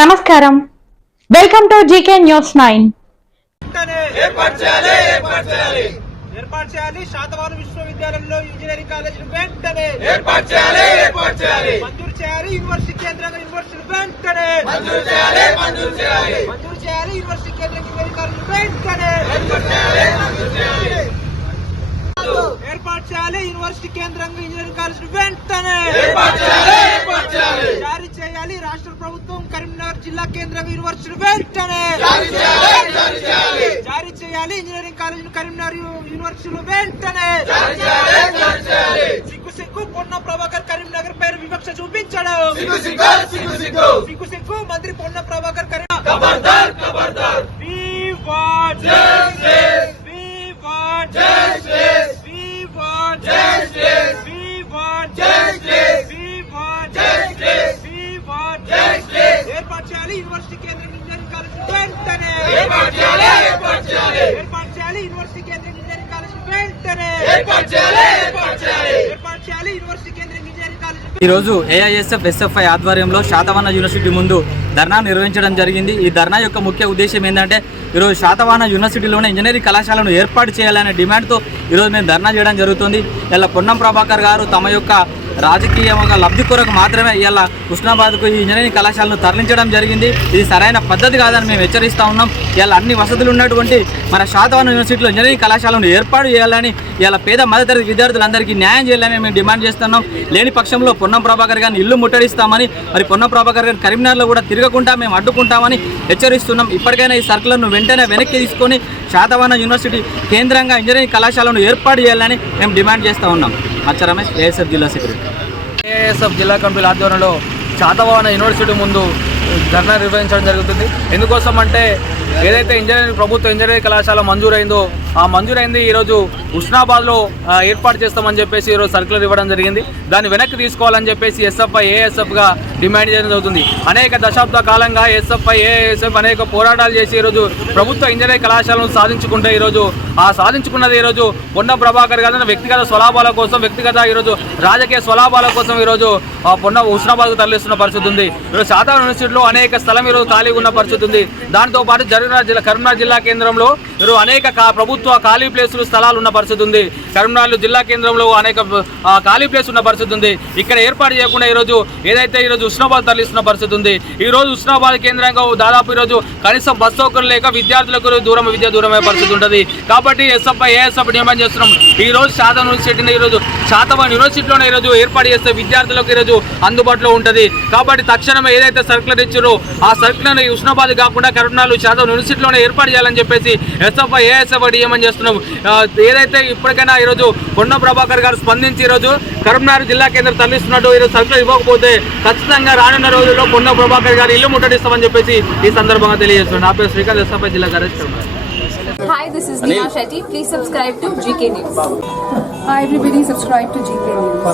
నమస్కారం. Welcome to GK news nine. ఏర్పాటు చేయాలి ఏర్పాటు చేయాలి. ఏర్పాటు చేయాలి. శాతవాహన విశ్వవిద్యాలయంలో ఇంజనీరింగ్ కాలేజీని వెంటనే. ఏర్పాటు చేయాలి ఏర్పాటు చేయాలి. మంజూరు చేయాలి యూనివర్సిటీ కేంద్రంగా యూనివర్సిటీ వెంటనే. మంజూరు చేయాలి మంజూరు చేయాలి. మంజూరు చేయాలి యూనివర్సిటీ కేంద్రంగా ఇంజనీరింగ్ కాలేజీ వెంటనే. ఏర్పాటు చేయాలి మంజూరు చేయాలి. ఏర్పాటు చేయాలి యూనివర్సిటీ కేంద్రంగా ఇంజనీరింగ్ కాలేజీ వెంటనే. ఏర్పాటు చేయాలి జారీ చేయాలి రాష్ట్ర ప్రభుత్వం కరీంనగర్ జిల్లా కేంద్రంగా యూనివర్సిటీ వెంటనే జారీ చేయాలి ఇంజనీరింగ్ కాలేజీని కరీంనగర్ యు- యూనివర్సిటీలో వెంటనే సిగ్గు సిగ్గు పొన్న ప్రభాకర్ కరీంనగర్ పేరు వివక్ష చూపించడం. సిగ్గు సిగ్గు మంత్రి పొన్న ప్రభాకర్ ఏర్పాటు చేయాలి ఏర్పాటు చేయాలి ఏర్పాటు చేయాలి యూనివర్సిటీ కేంద్రం ఇంజనీరింగ్ కాలేజ్ వెంటనే ఏర్పాటు చేయాలి ఏర్పాటు చేయాలి ఏర్పాటు చేయాలి యూనివర్సిటీ కేంద్రం ఇంజనీరింగ్ కాలేజ్ ఈరోజు ఏఐఎస్ఎఫ్ ఎస్ఎఫ్ఐ ఆధ్వర్యంలో శాతవాహన యూనివర్సిటీ ముందు ధర్నా నిర్వహించడం జరిగింది. ఈ ధర్నా యొక్క ముఖ్య ఉద్దేశం ఏంటంటే ఈరోజు శాతవాహన యూనివర్సిటీలోనే ఇంజనీరింగ్ కళాశాలను ఏర్పాటు చేయాలనే డిమాండ్తో ఈరోజు మేము ధర్నా చేయడం జరుగుతుంది. ఇలా పొన్నం ప్రభాకర్ గారు తమ యొక్క రాజకీయంగా లబ్ధి కొరకు మాత్రమే ఇలా హుస్నాబాద్కు ఈ ఇంజనీరింగ్ కళాశాలను తరలించడం జరిగింది. ఇది సరైన పద్ధతి కాదని మేము హెచ్చరిస్తూ ఉన్నాం. ఇలా అన్ని వసతులు ఉన్నటువంటి మన శాతవరం యూనివర్సిటీలో ఇంజనీరింగ్ కళాశాలను ఏర్పాటు చేయాలని ఇలా పేద మధ్యతరగతి విద్యార్థులందరికీ న్యాయం చేయాలని మేము డిమాండ్ చేస్తున్నాం. లేని పక్షంలో పొన్నం ప్రభాకర్ గారిని ఇల్లు ముట్టడిస్తామని మరి పొన్నం ప్రభాకర్ గారిని కరీంనగర్లో కూడా తిరగకుండా మేము అడ్డుకుంటామని హెచ్చరిస్తున్నాం. ఇప్పటికైనా ఈ సర్కులను వెంటనే వెనక్కి తీసుకొని శాతవరణ యూనివర్సిటీ కేంద్రంగా ఇంజనీరింగ్ కళాశాలను ఏర్పాటు చేయాలని మేము డిమాండ్ చేస్తూ ఉన్నాం. మచ్చ రమేష్ ఏఎస్ఎఫ్ జిల్లా సెక్రటరీ. ఏఎస్ఎఫ్ జిల్లా కమిటీల ఆధ్వర్యంలో శాతవాహన యూనివర్సిటీ ముందు ధర్నా నిర్వహించడం జరుగుతుంది. ఎందుకోసం అంటే ఏదైతే ఇంజనీరింగ్ ప్రభుత్వ ఇంజనీరింగ్ కళాశాల మంజూరైందో ఆ మంజూరైంది. ఈరోజు హుస్నాబాద్లో ఏర్పాటు చేస్తామని చెప్పేసి ఈరోజు సర్కులర్ ఇవ్వడం జరిగింది. దాన్ని వెనక్కి తీసుకోవాలని చెప్పేసి ఎస్ఎఫ్ఐ ఏఎస్ఎఫ్గా డిమాండ్ చేయడం జరుగుతుంది. అనేక దశాబ్ద కాలంగా ఎస్ఎఫ్ఐ ఏఎస్ఎఫ్ అనేక పోరాటాలు చేసి ఈరోజు ప్రభుత్వ ఇంజనీరింగ్ కళాశాలను సాధించుకుంటే ఈరోజు ఆ సాధించుకున్నది ఈరోజు పొన్న ప్రభాకర్ గారు వ్యక్తిగత స్వలాభాల కోసం వ్యక్తిగత ఈరోజు రాజకీయ స్వలాభాల కోసం ఈరోజు పొన్న హుస్నాబాద్కు తరలిస్తున్న పరిస్థితి ఉంది. ఈరోజు సాధారణ యూనివర్సిటీలో అనేక స్థలం ఈరోజు ఖాళీగా ఉన్న పరిస్థితి ఉంది. దాంతోపాటు జరిగిన జిల్లా కరీంనగర్ జిల్లా కేంద్రంలో ఈరోజు అనేక ప్రభుత్వ ప్రభుత్వ ఖాళీ ప్లేసులు స్థలాలు ఉన్న పరిస్థితి ఉంది. కరీంనగర్ జిల్లా కేంద్రంలో అనేక ఖాళీ ప్లేస్ ఉన్న పరిస్థితి ఉంది. ఇక్కడ ఏర్పాటు చేయకుండా ఈరోజు ఏదైతే ఈరోజు ఉష్ణాబాద్ తరలిస్తున్న పరిస్థితి ఉంది. ఈ రోజు కేంద్రంగా దాదాపు ఈరోజు కనీసం బస్ సౌకర్యం లేక విద్యార్థులకు దూరం విద్య దూరమయ్యే పరిస్థితి ఉంటుంది. కాబట్టి ఎస్ఎఫ్ఐ ఏఎస్ఎఫ్ డిమాండ్ చేస్తున్నాం. ఈ రోజు శాతం యూనివర్సిటీని ఈ రోజు శాతవాన్ యూనివర్సిటీలోనే ఈ రోజు ఏర్పాటు చేస్తే విద్యార్థులకు ఈ రోజు అందుబాటులో ఉంటుంది. కాబట్టి తక్షణమే ఏదైతే సర్కులర్ ఇచ్చారో ఆ సర్కులర్ ఉస్నాబాద్ కాకుండా కరీంనగర్ శాతం యూనివర్సిటీలోనే ఏర్పాటు చేయాలని చెప్పేసి ఎస్ఎఫ్ఐ ఏఎస్ఎఫ్ డిఎంఎన్ చేస్తున్నాం ఏదైతే ఇప్పటికైనా ఈరోజు కొండ ప్రభాకర్ గారు స్పందించి ఈరోజు కరీంనగర్ జిల్లా కేంద్రం తరలిస్తున్నట్టు ఈరోజు సర్కులర్ ఇవ్వకపోతే ఖచ్చితంగా రానున్న రోజుల్లో కొండ ప్రభాకర్ గారు ఇల్లు ముట్టడిస్తామని చెప్పేసి ఈ సందర్భంగా తెలియజేస్తున్నాను నా పేరు శ్రీకాంత్ ఎస్ఎఫ్ఐ జిల్లా కార్యక్రమం Hi, this is Neha Shetty. Please subscribe to GK News. Hi everybody, subscribe to GK News.